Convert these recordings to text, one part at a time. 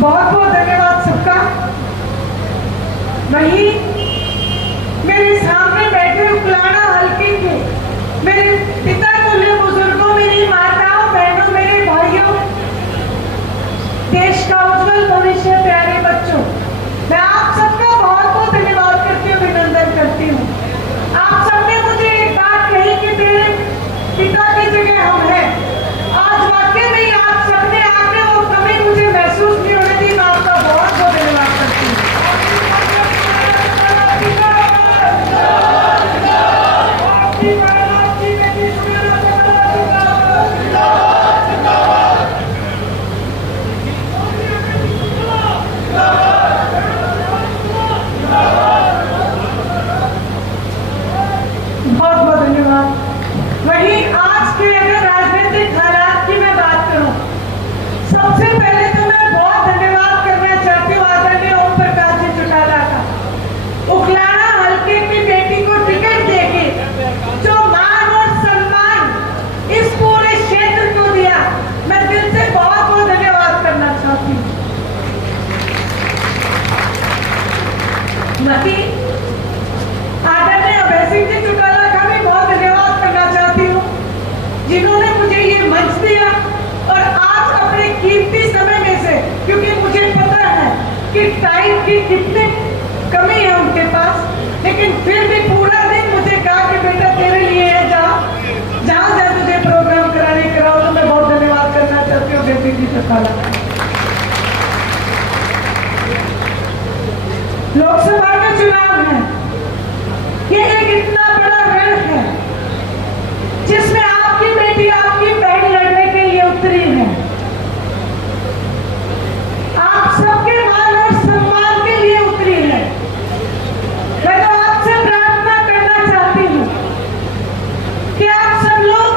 बहुत बहुत धन्यवाद सबका। वहीं मेरे सामने बैठे उकलाना हल्के के मेरे पिता तुल्य बुजुर्गों, मेरी माताओं बहनों, मेरे भाइयों, देश का उज्जवल भविष्य, प्यारे बच्चों, मैं आप सबका बहुत बहुत धन्यवाद करती हूँ, अभिनंदन करती हूँ। आप सबने मुझे एक बात कही कि मेरे पिता की जगह हम हैं। आज वाकई में ही आप सबने आके वो कमी मुझे महसूस नहीं होने दी। मैं आपका बहुत बहुत धन्यवाद करती हूँ। बहुत बहुत धन्यवाद। वहीं आज के अगर राजनीतिक हालात की मैं बात करूं, सबसे पहले तो मैं बहुत धन्यवाद करना चाहती हूँ आदरणीय ओम प्रकाश जी चौटाला का। उकलाना हल्के की बेटी को टिकट देके जो मान और सम्मान इस पूरे क्षेत्र को दिया, मैं दिल से बहुत बहुत धन्यवाद करना चाहती हूँ। वहीं आदरणीय अभय सिंह जी चौटाला का भी बहुत धन्यवाद करना चाहती हूँ, जिन्होंने मुझे ये मंच दिया और आज अपने कीमती समय में से, क्योंकि मुझे पता है कि टाइम की कितनी कमी है उनके पास, लेकिन फिर भी पूरा दिन मुझे कहा कि बेटा तेरे लिए है, जहाँ से तुझे प्रोग्राम कराने कराओ। तो मैं बहुत धन्यवाद करना चाहती हूँ अभय सिंह जी चौटाला का। लोकसभा का चुनाव है, ये एक इतना बड़ा रण है जिसमें आपकी बेटी, आपकी बहन लड़ने के लिए उतरी है। आप सबके मान और सम्मान के लिए उतरी है। मैं तो आपसे प्रार्थना करना चाहती हूँ कि आप सब लोग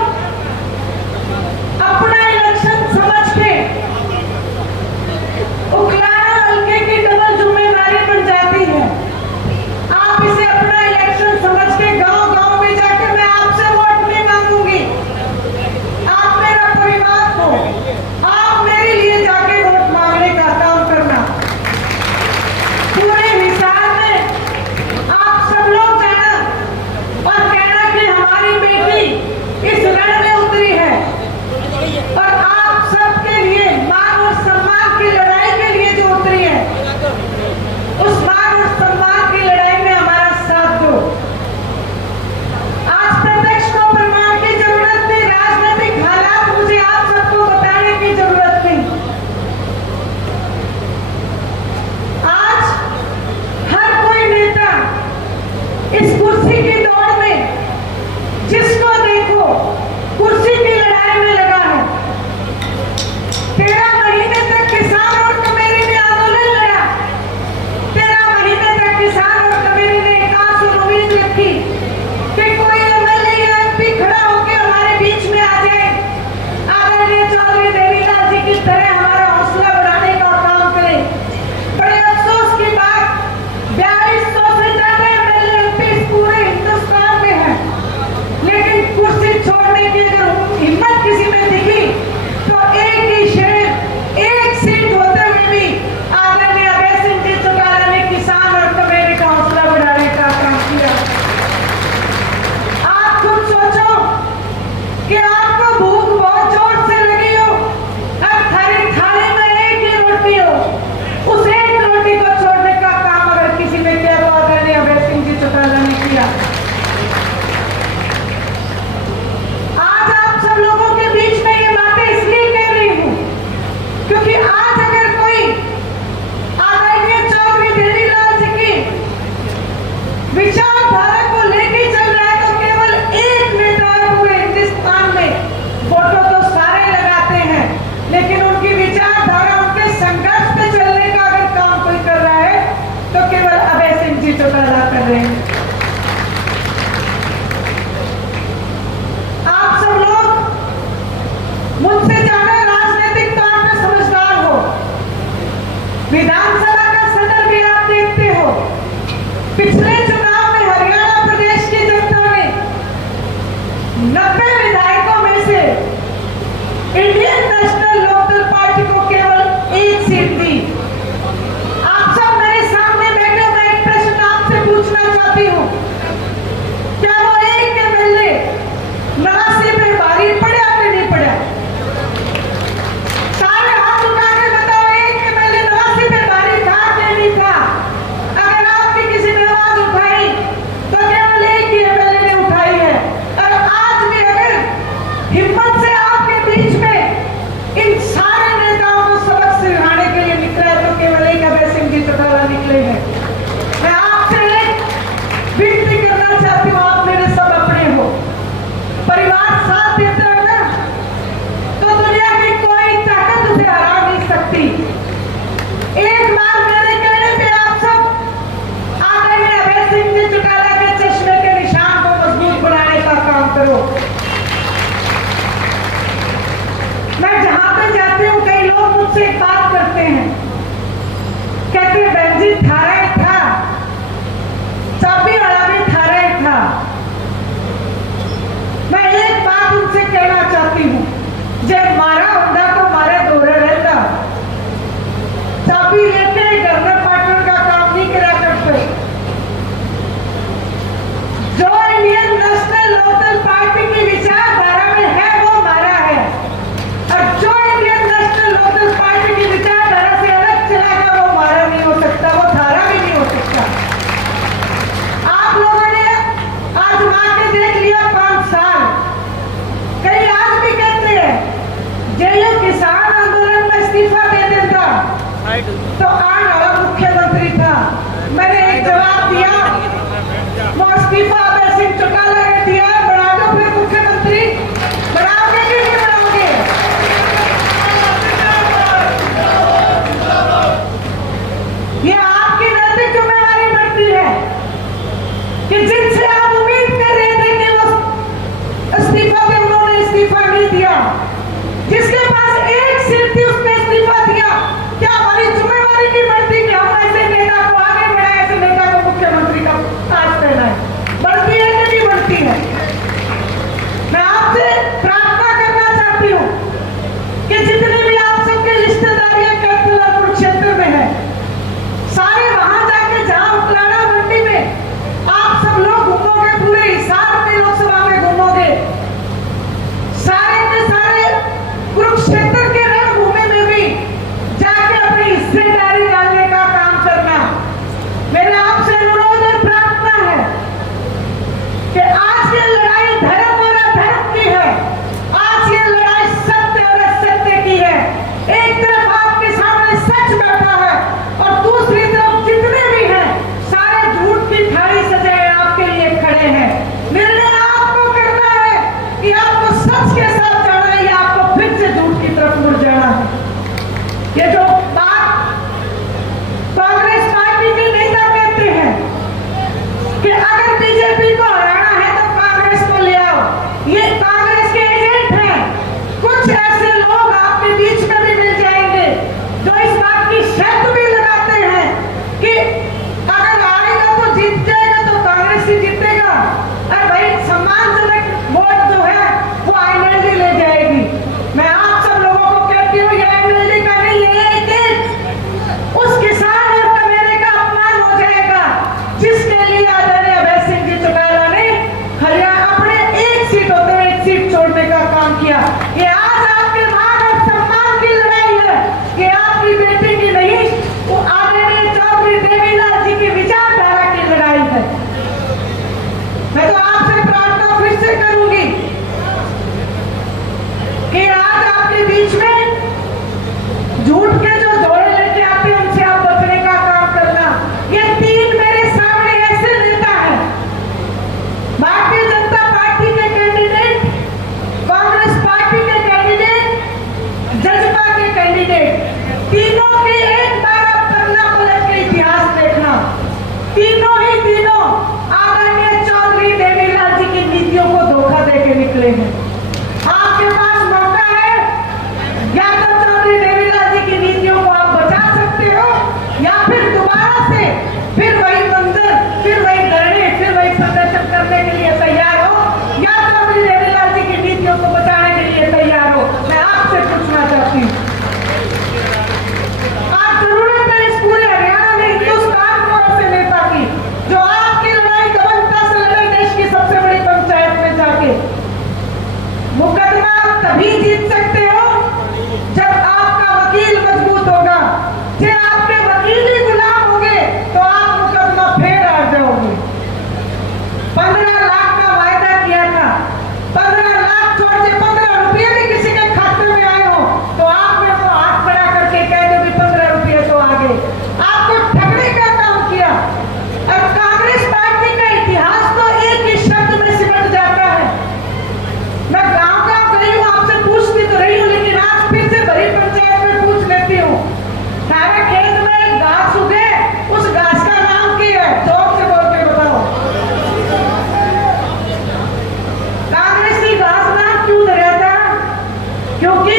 अपना इलेक्शन समझ के, उकलाना हल्के की डबल जिम्मेदारी बन जाती है, आप इसे अपना इलेक्शन समझ के गांव-गांव में जाके, मैं आपसे वोट नहीं मांगूंगी, आप मेरा परिवार हो, आप मेरे लिए जाके वोट मांगने का काम करना। पूरे हिसाब में आप सब लोग जाना और कहना कि हमारी बेटी इस रण में उतरी है और आप सबके लिए मान और सम्मान की लड़ाई के लिए जो उतरी है, उस मान और सम्मान की लड़ाई में हमारा साथ दो। आज प्रत्यक्ष को प्रमाण की जरूरत नहीं, राजनीतिक हालात मुझे आप सबको बताने की जरूरत नहीं। आज हर कोई नेता इस कुर्सी की दौड़ में, जिसको देखो कुर्सी की लड़ाई में लगा है। 13 महीने तक किसान और कमेरी ने आंदोलन लड़ा, 13 महीने तक किसान और कमेरी ने एक आस और उम्मीद रखी कि कोई एमएलए या एमपी खड़ा होकर हमारे बीच में आ जाए, आदरणीय चौधरी देवीलाल जी की तरह हमारा हौसला बढ़ाने का काम करे। बड़े अफसोस की बात, 4200 से ज्यादा एमएलए एमपी पूरे हिंदुस्तान में है, लेकिन कुर्सी छोड़ने की अगर हिम्मत किसी में दिखी तो एक ही शहर, एक सीट होते हुए भी आदरणीय अभय सिंह जी चौटाला ने किसान और कमेरी का हौसला बढ़ाने का काम किया। आप खुद सोचो कि आपको भूख बहुत जोर से लगी हो, अब थाली में एक ही रोटी हो, उस एक रोटी को छोड़ने का काम अगर किसी ने किया तो आदरणीय अभय सिंह जी चौटाला ने किया। आज आप सब लोगों के बीच में ये बातें इसलिए कह रही हूँ क्योंकि आज अगर कोई आदरणीय चौधरी देवीलाल जी की विचारधारा को लेके चल रहा है तो केवल एक नेता है पूरे हिंदुस्तान में। फोटो तो सारे लगाते हैं, लेकिन उनकी विचारधारा, उनके संघर्ष पे चलने का अगर काम कोई कर रहा है तो केवल अभय सिंह जी चौटाला कर रहे हैं। आप सब लोग मुझसे ज्यादा राजनीतिक तौर पर समझदार हो। विधानसभा का सदर भी आप देखते हो, पिछले चुनाव में हरियाणा प्रदेश की जनता ने 90 विधायकों में से मैं जहां पे जाती हूँ कई लोग मुझसे एक बात करते हैं, कहते हैं बहन जी थारा ही था, चाबी वाला भी थारा ही था। मैं एक बात उनसे कहना चाहती हूँ, जब मारा होता तो मारे दौरे रहता, चाबी लेके घर में पाटन का काम नहीं करा करते। जो इंडियन नेशनल लोकल पार्टी की विचारधारा में है वो मारा है, और जो इंडियन नेशनल लोकल पार्टी की विचारधारा से अलग चला गया वो मारा नहीं हो सकता, वो धारा भी नहीं हो सकता। आप लोगों ने आजमा के देख लिया 5 साल। कई आज भी कहते हैं जेयू किसान आंदोलन में इस्तीफा दे देता तो आने वाला मुख्यमंत्री था। मैंने एक जवाब दिया, वो इस्तीफा अभय सिंह चौटाला ने दिया, बना दो फिर मुख्यमंत्री, बनाओगे कि नहीं बनाओगे? ये आपकी नैतिक जिम्मेवारी बनती है कि जिनसे आप उम्मीद कर रहे थे कि वो इस्तीफा दे, उन्होंने इस्तीफा नहीं दिया। जिसके पास एक सीट थी उसने इस्तीफा दिया। क्या हमारी जिम्मेवारी नहीं बनती कि हम ऐसे नेता को आगे बढ़ाए, ऐसे नेता को मुख्यमंत्री का ताज पहनाए? बनती है कि नहीं बनती है? मैं आपसे प्रार्थना करना चाहती हूँ कि जितनी भी आप सबके रिश्तेदारियां कैथल और कुरुक्षेत्र में है, सारे वहां जाके जहां उकलाड़ा मंडी में आप सब लोग घूमोगे, पूरे हिसार में लोकसभा में घूमोगे, सारे के सारे कुरुक्षेत्र के रणभूमि में भी जाके अपनी हिस्सेदारी डालने का काम करना। मेरे आपसे अनुरोध और प्रार्थना है कि आज ये लड़ाई धर्म और अधर्म की है, आज ये लड़ाई सत्य और असत्य की है। एक तरफ आपके सामने सच बैठा है और दूसरी तरफ जितने भी हैं सारे झूठ की थाली सजाए आपके लिए खड़े हैं। निर्णय आपको करना है कि आपको सच के साथ जाना है या आपको फिर से झूठ की तरफ मुड़ जाना है। ये जो बात कांग्रेस पार्टी के नेता कहते हैं कि अगर बीजेपी को हराना है तो कांग्रेस को ले आओ, ये कांग्रेस के एजेंट हैं। कुछ ऐसे लोग आपके बीच में भी मिल जाएंगे जो इस बात की शर्त भी लगाते हैं कि अगर आएगा तो जीत जाएगा तो कांग्रेस ही जीतेगा, और भाई सम्मानजनक वोट जो है वो आईएनएलडी ले जाएगी। मैं आप सब लोगों को कहती हूँ ये आईएनएलडी का नहीं है, उस किसान और कमेरे का अपमान हो जाएगा जिसके लिए आदरणीय अभय सिंह जी चौटाला ने हरियाणा अपने एक सीट होते हुए एक सीट छोड़ने का काम किया। ये आज आपके मान और सम्मान की लड़ाई है, ये आपकी बेटी की नहीं, वो आदरणीय चौधरी देवीलाल जी की विचारधारा की लड़ाई है। मैं तो आपसे प्रार्थना फिर से करूंगी कि आज आपके बीच में झूठ के जो जोड़े लेके आते हैं उनसे आप बचने का काम करना। ये 3 मेरे सामने ऐसे नेता हैं, भारतीय जनता पार्टी के कैंडिडेट, कांग्रेस पार्टी के कैंडिडेट, जजपा के कैंडिडेट, तीनों के एक बार आप पन्ना पलट के इतिहास देखना, तीनों ही तीनों आदरणीय चौधरी देवीलाल जी की नीतियों को धोखा देके निकले हैं। आपके पास मौका है, या तो चौधरी देवीलाल जी की नीतियों को आप बचा सकते हो या फिर दोबारा से फिर वही मंजर, फिर वही धरने, फिर वही प्रदर्शन करने के लिए तैयार हो, या चौधरी देवीलाल जी की नीतियों को बचाने के लिए तैयार हो। मैं आपसे पूछना चाहती हूँ, आज जरूरत है इस पूरे हरियाणा में हिंदुस्तान को ऐसे नेता की जो आपकी लड़ाई दबंगता से लड़े, देश की सबसे बड़ी पंचायत में जाके। मुकदमा तभी जीत सकते हो जब आपका वकील मजबूत होगा। जब आपके वकील ही गुलाम होंगे तो आप मुकदमा फिर हार जाओगे। 15 लाख का वायदा किया था, 15 लाख छोड़ के 15 रुपये भी किसी के खाते में आए हो तो आप मेरे को हाथ खड़ा करके कह दो कि 15 रुपये तो आ गए। आपको ठगने का काम किया। और कांग्रेस पार्टी का इतिहास तो एक ही शब्द में सिमट जाता है। मैं गांव गई हूँ, आपसे पूछती तो रही हूँ, लेकिन आज फिर से भरी पंचायत में पूछ लेती हूँ। सारे खेत में एक घास उगे, उस घास का नाम क्या है? जोर से बोल के बताओ। कांग्रेस की घास नाम क्यों धरा था? क्योंकि